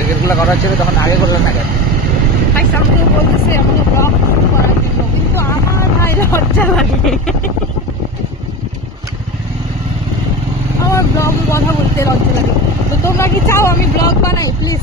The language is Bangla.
এগুলো করা হচ্ছে তখন আগে করলেন না কেন? ভাই সামনে বলতেছে আমাকে ব্লগ করার জন্য, কিন্তু আমার ভাই লজ্জা লাগে। আমার ব্লগে কথা বলতে লজ্জা লাগে। তো তোমরা কি চাও আমি ব্লগ বানাই? প্লিজ